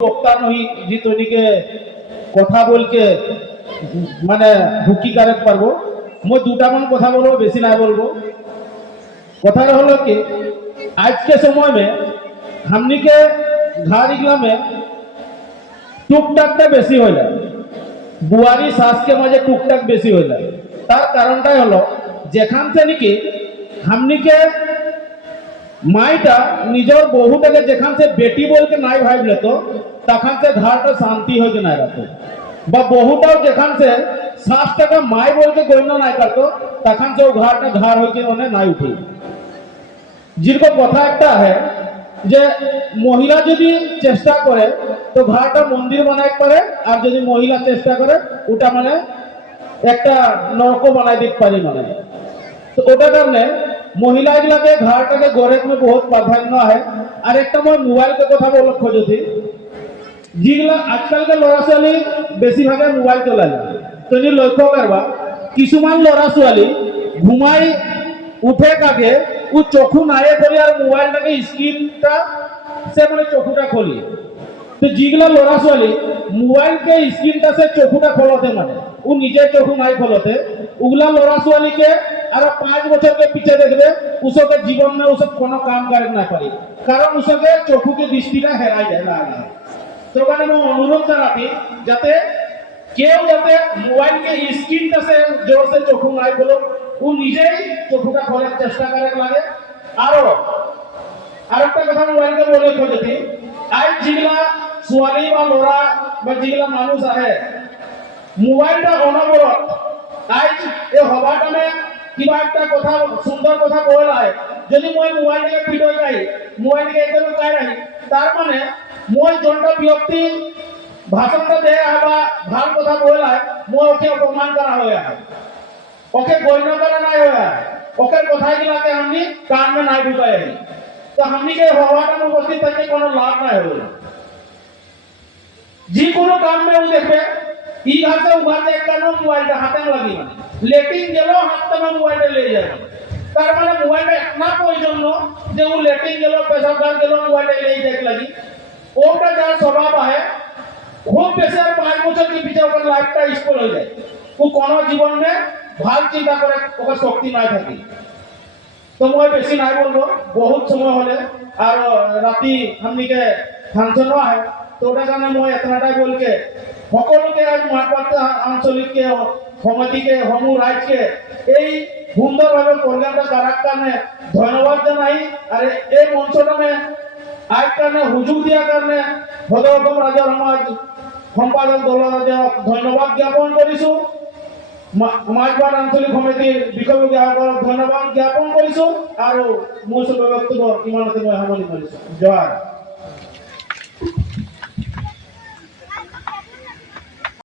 বক্তা নহি যে তৈরিকে কথা বলকে মানে হুকি কারেক পারবো। মই দুটামান কথা বলবো, বেশি না বলবো। কথাটা হলো कि आज के समय में हमनी के घर इगला में टुकटाकटा बेसि हो जाए, बुआरी सास के मजे टुकटाक बेसि हो जाए। तार कारणटाई हलो जेखान से निकी हमनी के माईटा निजर बहुटाके जेखान से बेटी बोल के नाई भाई लेतो तखान से घरटा शांति हो के नाई रहतो, बा बहुटाओ जेखान से सासटाके माई बोल के गण्य नाई करतो तखान से घरटा घर हो के ओने नाई उठी। जिनको कथा একটা है যে মহিলা যদি চেষ্টা করে তো ঘরটা মন্দির বানাই পারে, আর যদি মহিলা চেষ্টা করে ওটা মানে একটা নরক বানাই দিতে পারে। মানে তো ওটার কারণে মহিলাগুলাকে ঘরটাকে গড়ে में बहुत प्राधान्य है। আর একটা মই মোবাইল के কথা বলক যদি যেগুলা আজকাল के লড়া ছোৱালী বেশিরভাগে মোবাইল চলায়, তুমি লক্ষ্য করবা কিছুমান লড়া ছোৱালী ঘুমাই উঠে কাকে ও চোখু নায়ে করি আর মোবাইলটাকে স্ক্রিনটা সে মানে চোখুটা খোলি। তো যেগুলা লড়া ছোৱালী মোবাইলকে স্ক্রিনটা সে চোখুটা খোলতে মানে ও নিজে চোখু নাই খোলতে, ওগুলা লড়া ছোৱালীকে আর 5 বছর के पीछे देखबे उसके जीवन में उसके कोनो काम करे ना पारी, कारण उसके चोखू के दृष्टिटा हेराई যায় না। तो মানে मैं अनुरोध कराती যাতে কেউ যাতে মোবাইলকে স্ক্রিনটা সে জোর से চোখু নাই খোলো, ও নিজেই চোখুটা খোলার চেষ্টা করে লাগে। আরেকটা কথা মোবাইলকে বলে যদি আজ যেগুলা ছোৱালী বা ল'ৰা বা যেগুলা মানুষ আহে মোবাইলটা অনবরত আজ এই হবাটানে কিবা একটা কথা সুন্দর কথা বলায় যদি মই মোবাইলটাকে পিটই যাই মোবাইলকে একদম কাই রাখি, তার মানে মই জনটা ব্যক্তি ভাষণটা দেয় বা ভাল কথা বলায় মই ওকে অপমান করা হয়ে আছে, ওকে গণ্য করা নাই হয়ে আছে, ওকে কথাগুলাকে আমি কান में নাই ঢুকাই আছি। তো हमनी के হওয়াটার উপস্থিত থেকে কোনো লাভ নাই হলো। যে কোনো কাম में দেখবে ই ঘাসে উঘাতে একটা মোবাইলটা হাতে লাগি মানে লেটিন গেল হাতে মোবাইলটা ले যায়, তার মানে মোবাইলটা না প্রয়োজন যে ও লেটিন গেল পেশাবদার গেল মোবাইলটা ले দেখ লাগি। ওটা যার স্বভাব আছে খুব বেশি আর 5 বছর के पीछे ওর লাইফটা স্পল হয়ে যায়, ও কোনো জীবন में ভাল চিন্তা করে ওকে শক্তি নাই থাকে। তো মই বেশি নাই বলবো, বহুত সময় হলে আর রাতি हमनीके ফাংশন হয়, তো ওটা কারণে মই এতটাই বলকে সকলকে আজ মাঠপাড়া আঞ্চলিককে সমিতিকে সমূহ রাজ্যকে এই সুন্দরভাবে প্রোগ্রামটা করার কারণে ধন্যবাদ জানাই। আর এই মঞ্চটা আজ কারণে হুজুর দেওয়ার কারণে ভদ্ররকম রাজা সমাজ সম্পাদক দলের ধন্যবাদ জ্ঞাপন করিছো, মাঠপাড়া আঞ্চলিক সমিতির বিষয়ববীয়াসকলক ধন্যবাদ জ্ঞাপন কৰিছো। আৰু মোৰ বক্তব্য ইমানতে মই সামৰণি মাৰিছো। জয়।